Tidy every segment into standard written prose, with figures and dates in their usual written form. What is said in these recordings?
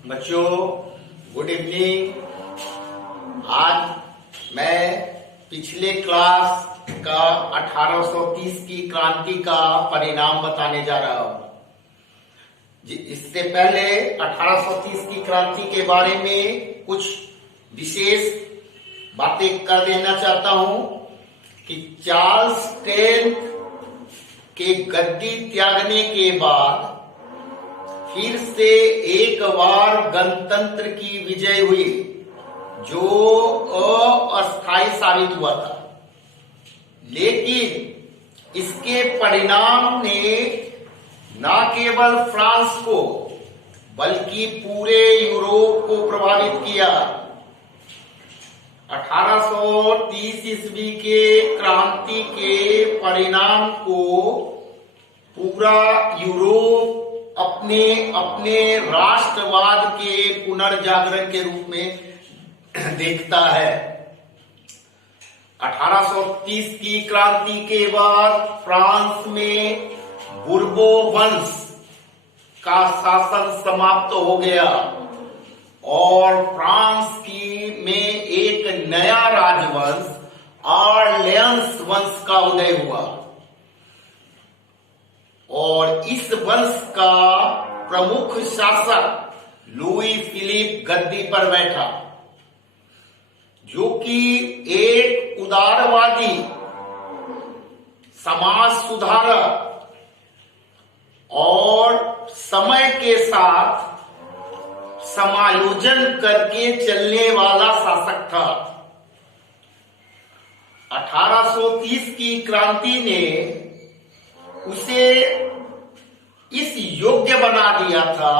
बच्चों, good evening. आज मैं पिछले क्लास का 1830 की क्रांति का परिणाम बताने जा रहा हूं। इससे पहले 1830 की क्रांति के बारे में कुछ विशेष बातें कर देना चाहता हूं कि चार्ल्स टेंथ के गद्दी त्यागने के बाद फिर से एक बार गणतंत्र की विजय हुई, जो अस्थायी साबित हुआ था। लेकिन इसके परिणाम ने न केवल फ्रांस को बल्कि पूरे यूरोप को प्रभावित किया। 1830 ईस्वी के क्रांति के परिणाम को पूरा यूरोप अपने अपने राष्ट्रवाद के पुनर्जागरण के रूप में देखता है। 1830 की क्रांति के बाद फ्रांस में बुर्बो वंश का शासन समाप्त हो गया और फ्रांस में एक नया राजवंश ऑरलेंस वंश का उदय हुआ और इस वंश का प्रमुख शासक लुई फिलिप गद्दी पर बैठा, जो कि एक उदारवादी समाज सुधारक और समय के साथ समायोजन करके चलने वाला शासक था। 1830 की क्रांति ने उसे इस योग्य बना दिया था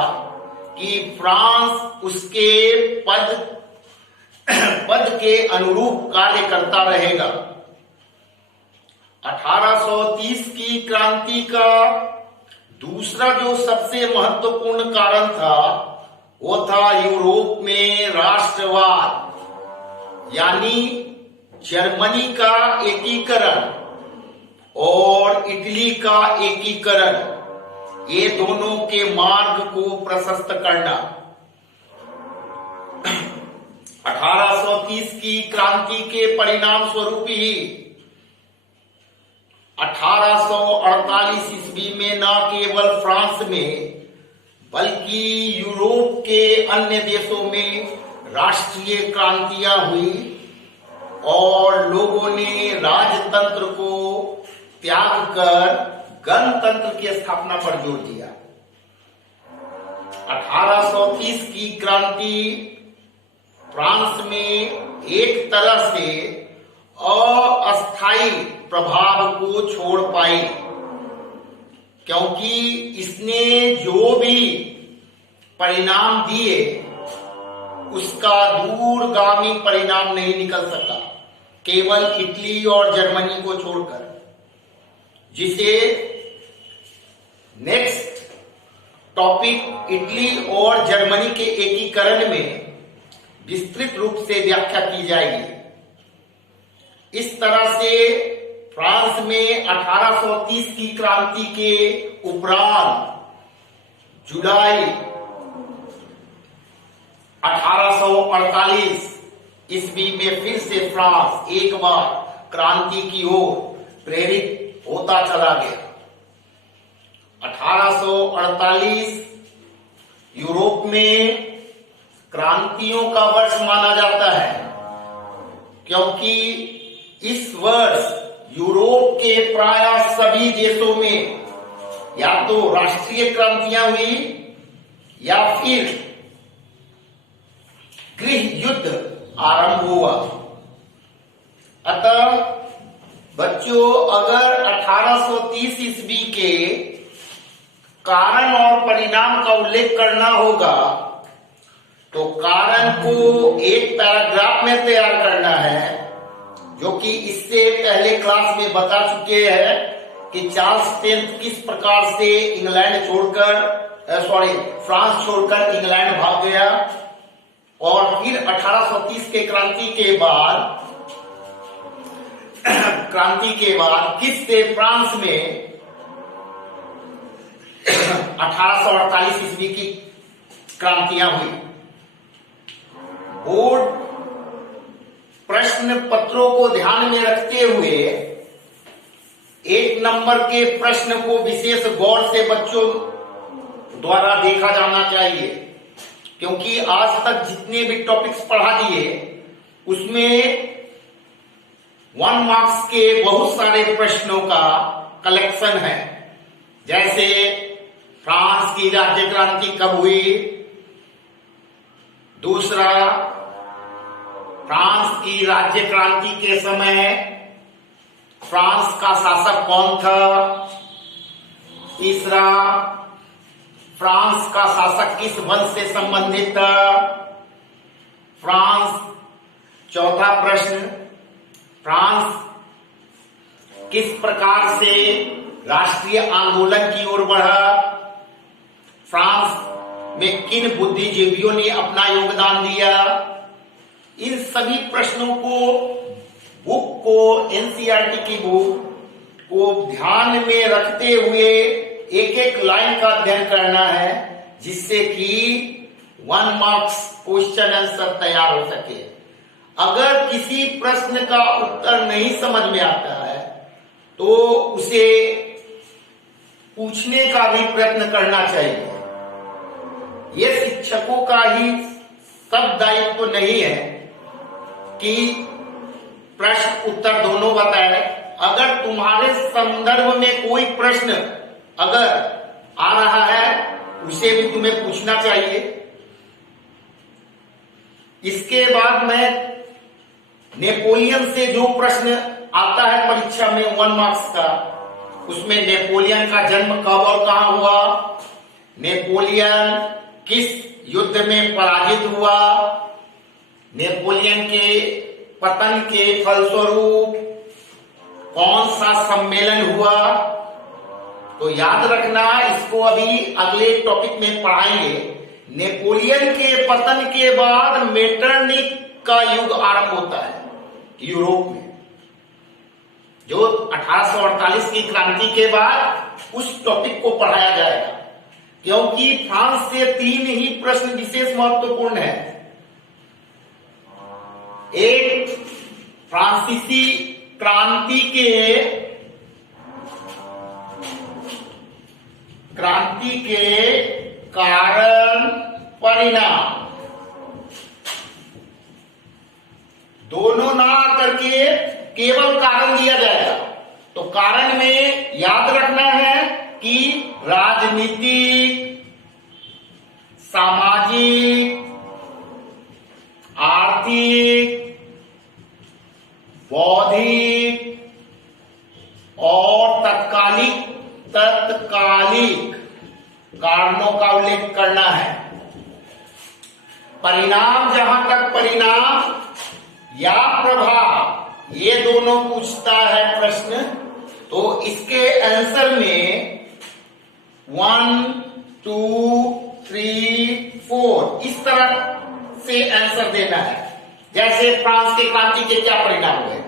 कि फ्रांस उसके पद के अनुरूप कार्य करता रहेगा। 1830 की क्रांति का दूसरा जो सबसे महत्वपूर्ण कारण था वो था यूरोप में राष्ट्रवाद, यानी जर्मनी का एकीकरण और इटली का एकीकरण, ये दोनों के मार्ग को प्रशस्त करना। 1830 की क्रांति के परिणाम स्वरूप ही 1848 ईस्वी में न केवल फ्रांस में बल्कि यूरोप के अन्य देशों में राष्ट्रीय क्रांतियां हुई और लोगों ने राजतंत्र को त्याग कर गणतंत्र की स्थापना पर जोर दिया। 1830 की क्रांति फ्रांस में एक तरह से अस्थायी प्रभाव को छोड़ पाई, क्योंकि इसने जो भी परिणाम दिए उसका दूरगामी परिणाम नहीं निकल सका, केवल इटली और जर्मनी को छोड़कर, जिसे नेक्स्ट टॉपिक इटली और जर्मनी के एकीकरण में विस्तृत रूप से व्याख्या की जाएगी। इस तरह से फ्रांस में 1830 की क्रांति के उपरांत जुलाई 1848 ईस्वी में फिर से फ्रांस एक बार क्रांति की ओर प्रेरित होता चला गया। 1848 यूरोप में क्रांतियों का वर्ष माना जाता है, क्योंकि इस वर्ष यूरोप के प्राय सभी देशों में या तो राष्ट्रीय क्रांतियां हुई या फिर गृह युद्ध आरंभ हुआ। अतः बच्चों, अगर 1830 ईस्वी के कारण और परिणाम का उल्लेख करना होगा तो कारण को एक पैराग्राफ में तैयार करना है, जो कि इससे पहले क्लास में बता चुके हैं कि चार्ल्स टेंथ किस प्रकार से फ्रांस छोड़कर इंग्लैंड भाग गया और फिर 1830 के क्रांति के बाद किससे फ्रांस में 1848 ईस्वी की क्रांतियां हुई। बोर्ड प्रश्न पत्रों को ध्यान में रखते हुए 1 नंबर के प्रश्न को विशेष गौर से बच्चों द्वारा देखा जाना चाहिए, क्योंकि आज तक जितने भी टॉपिक्स पढ़ा दिए उसमें 1 मार्क्स के बहुत सारे प्रश्नों का कलेक्शन है। जैसे फ्रांस की राज्य क्रांति कब हुई, दूसरा फ्रांस की राज्य क्रांति के समय फ्रांस का शासक कौन था, तीसरा फ्रांस का शासक किस वंश से संबंधित था, चौथा प्रश्न फ्रांस किस प्रकार से राष्ट्रीय आंदोलन की ओर बढ़ा, फ्रांस में किन बुद्धिजीवियों ने अपना योगदान दिया। इन सभी प्रश्नों को बुक को, एनसीईआरटी की बुक को ध्यान में रखते हुए एक एक लाइन का अध्ययन करना है, जिससे कि 1 मार्क्स क्वेश्चन आंसर तैयार हो सके। अगर किसी प्रश्न का उत्तर नहीं समझ में आता है तो उसे पूछने का भी प्रयत्न करना चाहिए। यह शिक्षकों का ही सब दायित्व तो नहीं है कि प्रश्न उत्तर दोनों बताए। अगर तुम्हारे संदर्भ में कोई प्रश्न अगर आ रहा है उसे भी तुम्हें पूछना चाहिए। इसके बाद में नेपोलियन से जो प्रश्न आता है परीक्षा में 1 मार्क्स का, उसमें नेपोलियन का जन्म कब और कहां हुआ, नेपोलियन किस युद्ध में पराजित हुआ, नेपोलियन के पतन के फलस्वरूप कौन सा सम्मेलन हुआ। तो याद रखना, इसको अभी अगले टॉपिक में पढ़ाएंगे। नेपोलियन के पतन के बाद मेटरनिक का युग आरंभ होता है यूरोप में, जो 1848 की क्रांति के बाद उस टॉपिक को पढ़ाया जाएगा, क्योंकि फ्रांस से 3 ही प्रश्न विशेष महत्वपूर्ण है। एक, फ्रांसीसी क्रांति के कारण परिणाम, दोनों ना करके केवल कारण दिया जाएगा। तो कारण में याद रखना है कि राजनीतिक, सामाजिक, आर्थिक, बौद्धिक और तत्कालिक कारणों का उल्लेख करना है। परिणाम, जहां तक परिणाम या प्रभाव, ये दोनों पूछता है प्रश्न, तो इसके आंसर में 1, 2, 3, 4 इस तरह से आंसर देना है। जैसे फ्रांस की क्रांति के क्या परिणाम हुए,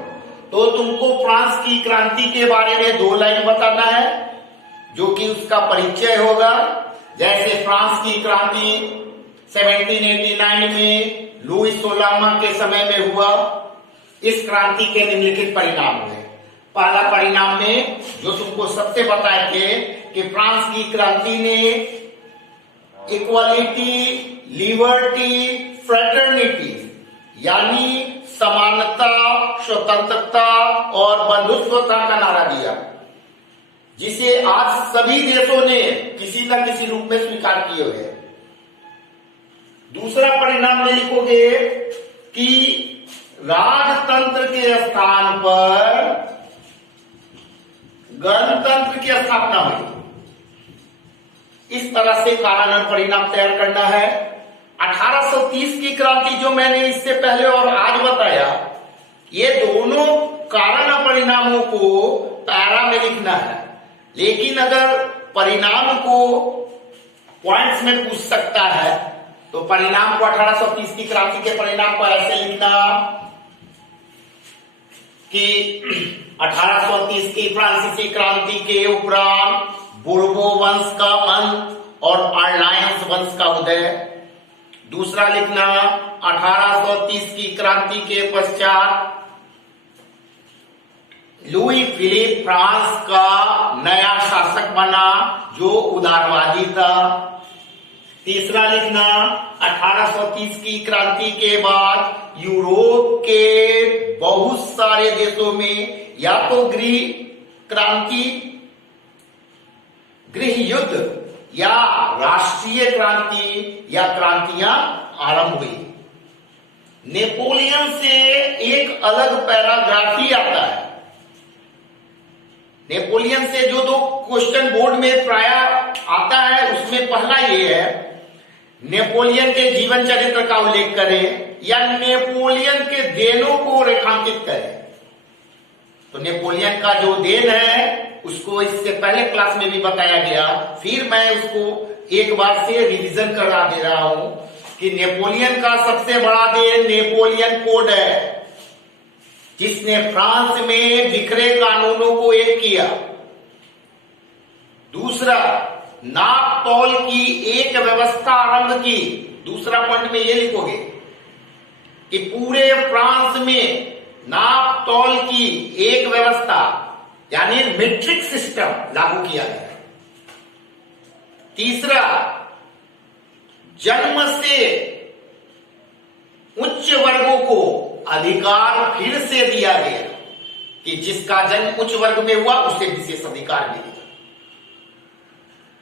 तो तुमको फ्रांस की क्रांति के बारे में 2 लाइन बताना है, जो कि उसका परिचय होगा। जैसे फ्रांस की क्रांति 1789 में लुई 16वां के समय में हुआ। इस क्रांति के निम्नलिखित परिणाम हुए। पहला परिणाम में जो तुमको सबसे बताए थे कि फ्रांस की क्रांति ने इक्वालिटी, लिबर्टी, फ्रेटर्निटी यानी समानता, स्वतंत्रता और बंधुत्वता का नारा दिया, जिसे आज सभी देशों ने किसी न किसी रूप में स्वीकार किए हुए। दूसरा परिणाम में लिखोगे कि राजतंत्र के स्थान पर गणतंत्र की स्थापना हुई। इस तरह से कारण और परिणाम तैयार करना है। 1830 की क्रांति जो मैंने इससे पहले और आज बताया, ये दोनों कारण और परिणामों को पैरा में लिखना है। लेकिन अगर परिणाम को पॉइंट्स में पूछ सकता है तो परिणाम को 1830 की क्रांति के परिणाम को ऐसे लिखना कि 1830 की फ्रांसीसी क्रांति के उपरांत बुर्बो वंश का अंत और अर्लायंस वंश का उदय। दूसरा लिखना 1830 की क्रांति के पश्चात लुई फिलिप फ्रांस का नया शासक बना जो उदारवादी था। तीसरा लिखना 1830 की क्रांति के बाद यूरोप के बहुत सारे देशों में या तो गृह युद्ध या राष्ट्रीय क्रांति या क्रांतियां आरंभ हुई। नेपोलियन से एक अलग पैराग्राफ ही आता है। नेपोलियन से जो दो क्वेश्चन बोर्ड में प्राय आता है उसमें पहला ये है, नेपोलियन के जीवन चरित्र का उल्लेख करें या नेपोलियन के देनों को रेखांकित करें। तो नेपोलियन का जो देन है उसको इससे पहले क्लास में भी बताया गया, फिर मैं उसको एक बार से रिवीजन करा दे रहा हूं कि नेपोलियन का सबसे बड़ा देन नेपोलियन कोड है, जिसने फ्रांस में बिखरे कानूनों को एक किया। दूसरा, नाप तौल की एक व्यवस्था आरंभ की। दूसरा पॉइंट में ये लिखोगे कि पूरे फ्रांस में नाप तौल की एक व्यवस्था यानी मीट्रिक सिस्टम लागू किया गया। तीसरा, जन्म से उच्च वर्गों को अधिकार फिर से दिया गया कि जिसका जन्म उच्च वर्ग में हुआ उसे विशेष अधिकार मिलेगा।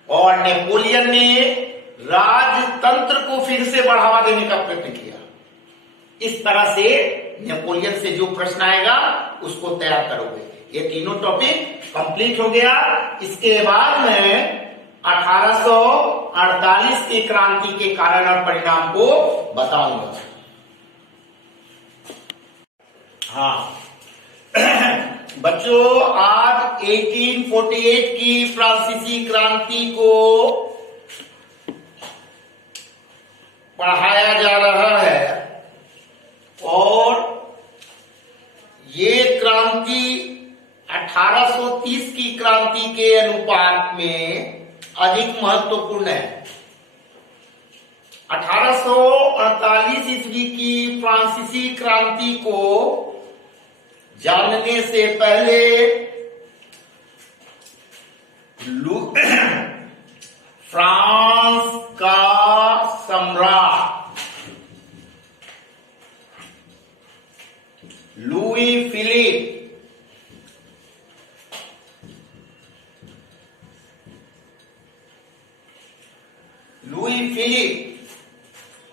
और नेपोलियन ने राजतंत्र को फिर से बढ़ावा देने का प्रयत्न किया। इस तरह से नेपोलियन से जो प्रश्न आएगा उसको तैयार करोगे। ये तीनों टॉपिक कंप्लीट हो गया। इसके बाद मैं 1848 की क्रांति के कारण और परिणाम को बताऊंगा। हाँ बच्चों, आज 1848 की फ्रांसीसी क्रांति को पढ़ाया जा रहा है और ये क्रांति 1830 की क्रांति के अनुपात में अधिक महत्वपूर्ण है। 1848 ईस्वी की फ्रांसीसी क्रांति को जानने से पहले फ्रांस का सम्राट लुई फिलिप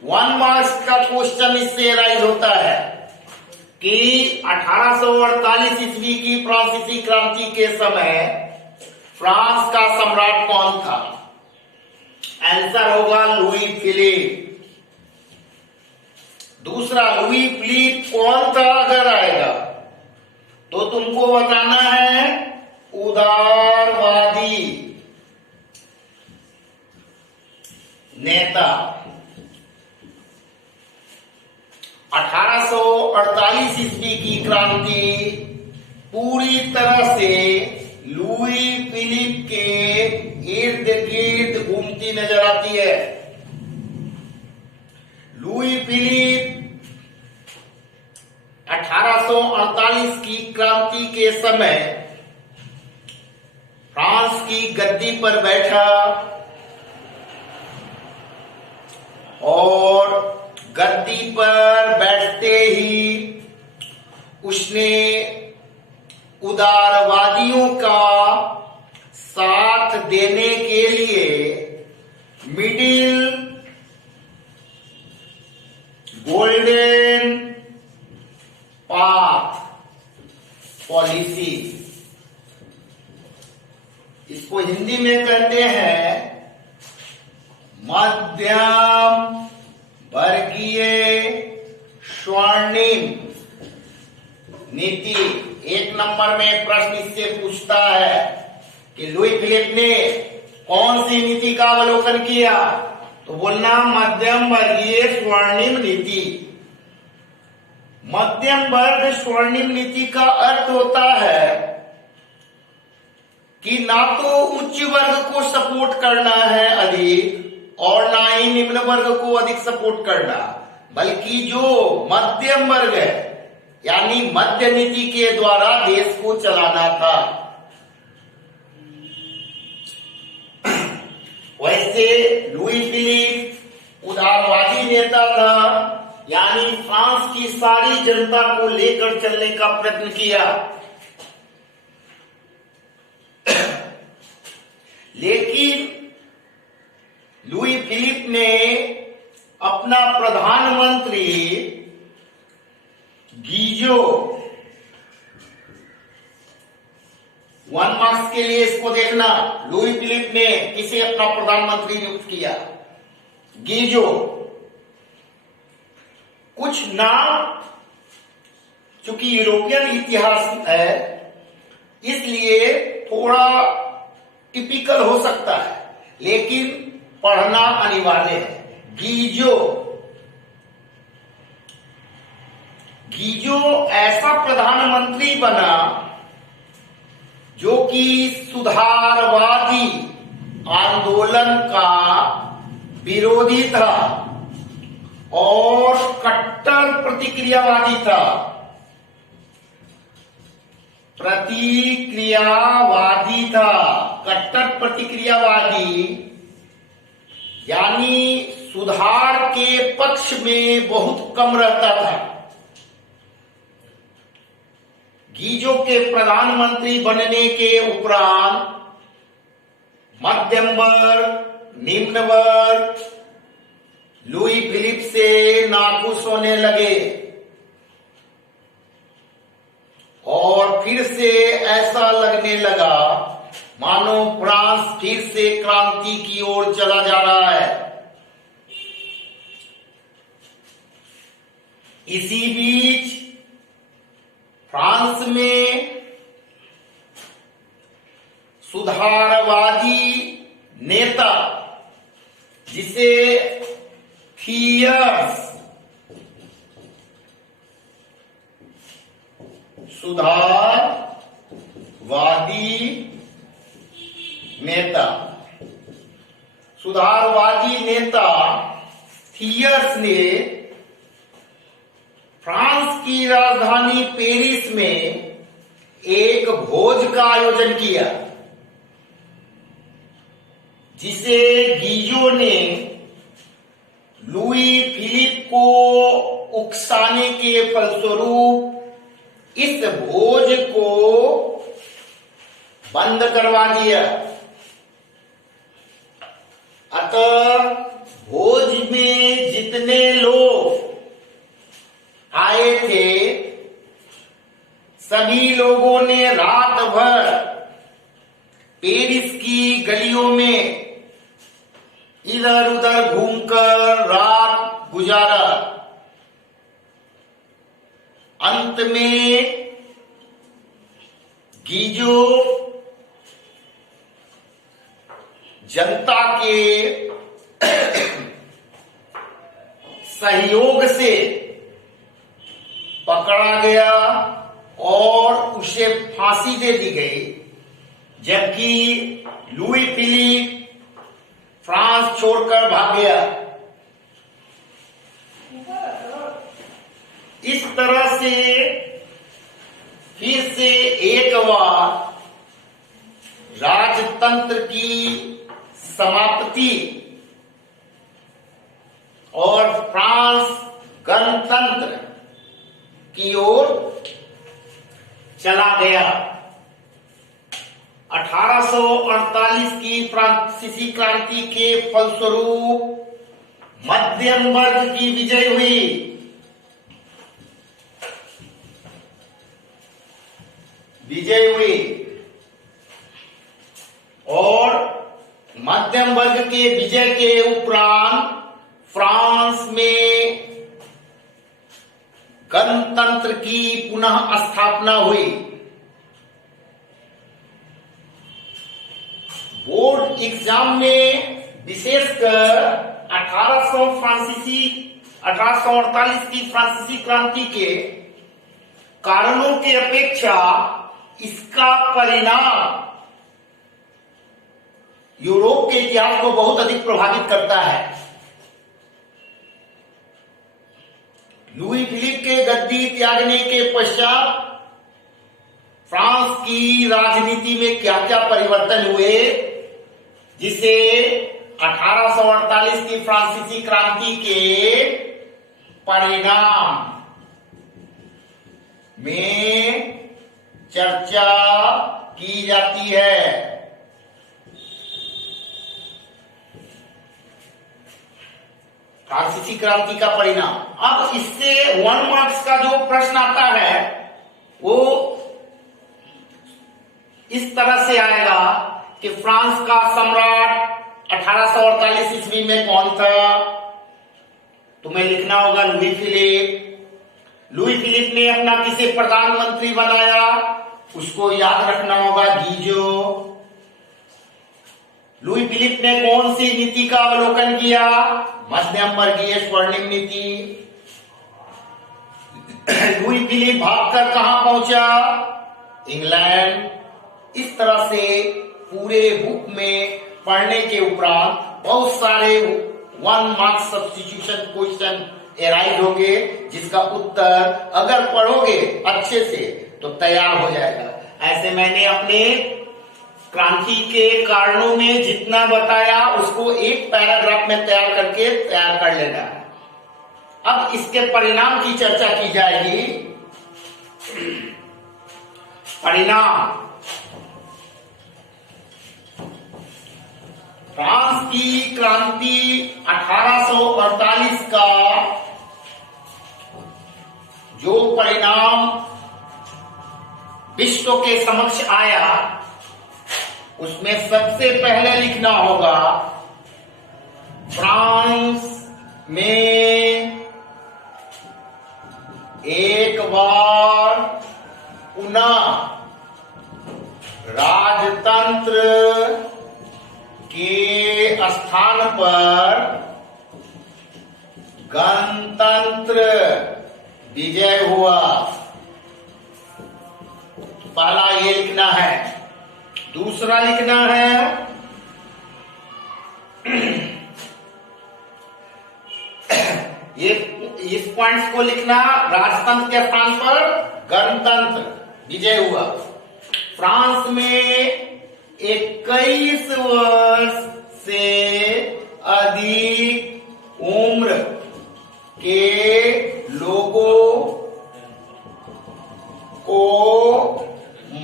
वन मार्क्स का क्वेश्चन इससे राइज होता है कि 1848 ईस्वी की फ्रांसीसी क्रांति के समय फ्रांस का सम्राट कौन था? आंसर होगा लुई फिलिप। दूसरा, लुई फिलिप कौन था अगर आएगा तो तुमको बताना है उदारवादी नेता। 1848 ईस्वी की क्रांति पूरी तरह से लुई फिलिप के इर्द गिर्द घूमती नजर आती है। लुई फिलिप 1848 की क्रांति के समय फ्रांस की गद्दी पर बैठा और गद्दी पर बैठते ही उसने उदारवादियों का साथ देने के लिए मिडिल गोल्डन पाथ पॉलिसी, इसको हिंदी में कहते हैं मध्यम वर्गीय स्वर्णिम नीति। एक नंबर में प्रश्न इससे पूछता है कि लुई फिलिप ने कौन सी नीति का अवलोकन किया, तो बोलना मध्यम वर्गीय स्वर्णिम नीति। मध्यम वर्ग स्वर्णिम नीति का अर्थ होता है कि ना तो उच्च वर्ग को सपोर्ट करना है अधिक और ना ही ही निम्न वर्ग को अधिक सपोर्ट करना, बल्कि जो मध्यम वर्ग है यानी मध्य नीति के द्वारा देश को चलाना था। वैसे लुई फिलिप उदारवादी नेता था, यानी फ्रांस की सारी जनता को लेकर चलने का प्रयत्न किया। लेकिन लुई फिलिप ने अपना प्रधानमंत्री गीजो, 1 मार्क्स के लिए इसको देखना, लुई फिलिप ने किसे अपना प्रधानमंत्री नियुक्त किया? गीजो। कुछ नाम चूंकि यूरोपियन इतिहास है इसलिए थोड़ा टिपिकल हो सकता है, लेकिन पढ़ना अनिवार्य है। गीजो ऐसा प्रधानमंत्री बना जो कि सुधारवादी आंदोलन का विरोधी था और कट्टर प्रतिक्रियावादी था। कट्टर प्रतिक्रियावादी यानी सुधार के पक्ष में बहुत कम रहता था। गीजो के प्रधानमंत्री बनने के उपरांत मध्यम वर्ग, निम्न वर्ग लुई फिलिप से नाखुश होने लगे और फिर से ऐसा लगने लगा मानो फ्रांस फिर से क्रांति की ओर चला जा रहा है। इसी बीच फ्रांस में सुधारवादी नेता जिसे थियर्स सुधारवादी नेता थियर्स ने फ्रांस की राजधानी पेरिस में एक भोज का आयोजन किया, जिसे गीजो ने लुई फिलिप को उकसाने के फलस्वरूप इस भोज को बंद करवा दिया। अतः भोज में जितने लोग आए थे सभी लोगों ने रात भर पेरिस की गलियों में इधर उधर घूमकर रात गुजारा। अंत में गीजो जनता के सहयोग से पकड़ा गया और उसे फांसी दे दी गई, जबकि लुई फिलिप फ्रांस छोड़कर भाग गया। इस तरह से फिर से एक बार राजतंत्र की समाप्ति और फ्रांस गणतंत्र की ओर चला गया। 1848 की फ्रांसीसी क्रांति के फलस्वरूप मध्यम वर्ग की विजय हुई। और मध्यम वर्ग के विजय के उपरांत फ्रांस में गणतंत्र की पुनः स्थापना हुई। बोर्ड एग्जाम में विशेषकर 1848 की फ्रांसीसी क्रांति के कारणों के अपेक्षा इसका परिणाम यूरोप के इतिहास को बहुत अधिक प्रभावित करता है। लुई फिलिप के गद्दी त्यागने के पश्चात फ्रांस की राजनीति में क्या क्या परिवर्तन हुए, जिसे 1848 की फ्रांसीसी क्रांति के परिणाम में चर्चा की जाती है। फ्रांसीसी क्रांति का परिणाम। अब इससे 1 मार्क्स का जो प्रश्न आता है वो इस तरह से आएगा कि फ्रांस का सम्राट 1848 ईस्वी में कौन था। तुम्हें लिखना होगा लुई फिलिप। लुई फिलिप ने अपना किसे प्रधानमंत्री बनाया, उसको याद रखना होगा गीजो। लुई फिलिप ने कौन सी नीति का अवलोकन किया, मध्यम वर्गीय स्वर्णिम नीति। लुई फिलिप भागकर कहां पहुंचा, इंग्लैंड। इस तरह से पूरे बुक में पढ़ने के उपरांत बहुत सारे 1 मार्क्स सब्स्टिट्यूशन क्वेश्चन एराइज होंगे, जिसका उत्तर अगर पढ़ोगे अच्छे से तो तैयार हो जाएगा। ऐसे मैंने अपने क्रांति के कारणों में जितना बताया उसको एक पैराग्राफ में तैयार कर लेना है। अब इसके परिणाम की चर्चा की जाएगी। परिणाम। फ्रांस की क्रांति 1848 का जो परिणाम विश्व के समक्ष आया, उसमें सबसे पहले लिखना होगा फ्रांस में एक बार पुनः राजतंत्र के स्थान पर गणतंत्र विजय हुआ। पहला ये लिखना है। दूसरा लिखना है ये इस पॉइंट्स को लिखना, राजतंत्र के स्थान पर गणतंत्र विजय हुआ। फ्रांस में 21 वर्ष से अधिक उम्र के लोगों को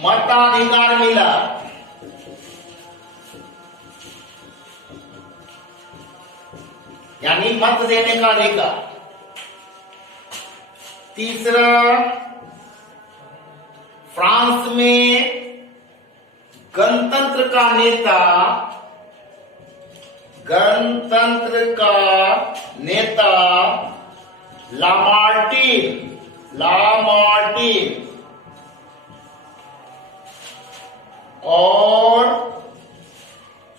मताधिकार मिला। यानी मत देने का अधिकार। तीसरा, फ्रांस में गणतंत्र का नेता लामार्टीन और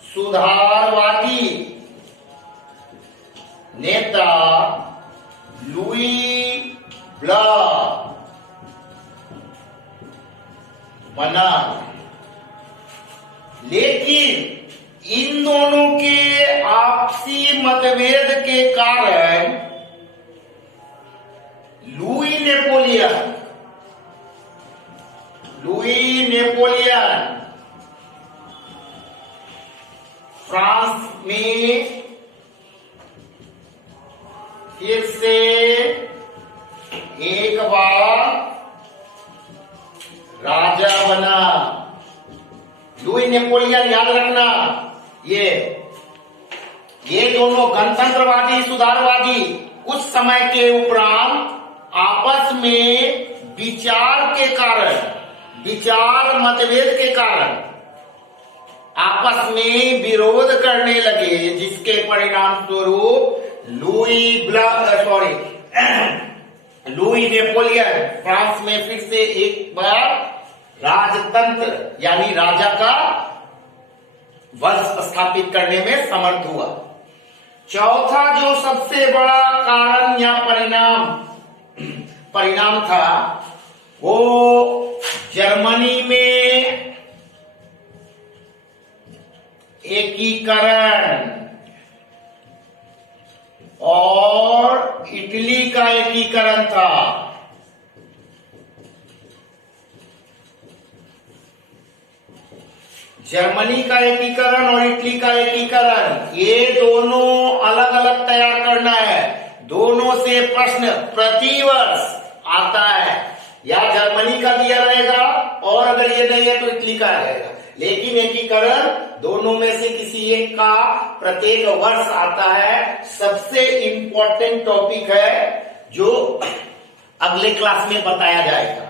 सुधारवादी नेता लुई ब्ला बना। लेकिन इन दोनों के आपसी मतभेद के कारण लुई नेपोलियन फ्रांस में फिर से एक बार राजा बना। लुई नेपोलियन, याद रखना, ये दोनों गणतंत्रवादी सुधारवादी उस समय के उपरांत आपस में विचार मतभेद के कारण आपस में विरोध करने लगे, जिसके परिणाम स्वरूप लुई नेपोलियन फ्रांस में फिर से एक बार राजतंत्र यानी राजा का वंश स्थापित करने में समर्थ हुआ। चौथा जो सबसे बड़ा कारण या परिणाम था, वो जर्मनी में एकीकरण और इटली का एकीकरण था। जर्मनी का एकीकरण और इटली का एकीकरण, ये दोनों अलग अलग तैयार करना है। दोनों से प्रश्न प्रतिवर्ष आता है, या जर्मनी का दिया रहेगा और अगर ये नहीं है तो इटली का रहेगा, लेकिन एकीकरण दोनों में से किसी एक का प्रत्येक वर्ष आता है। सबसे इंपॉर्टेंट टॉपिक है जो अगले क्लास में बताया जाएगा।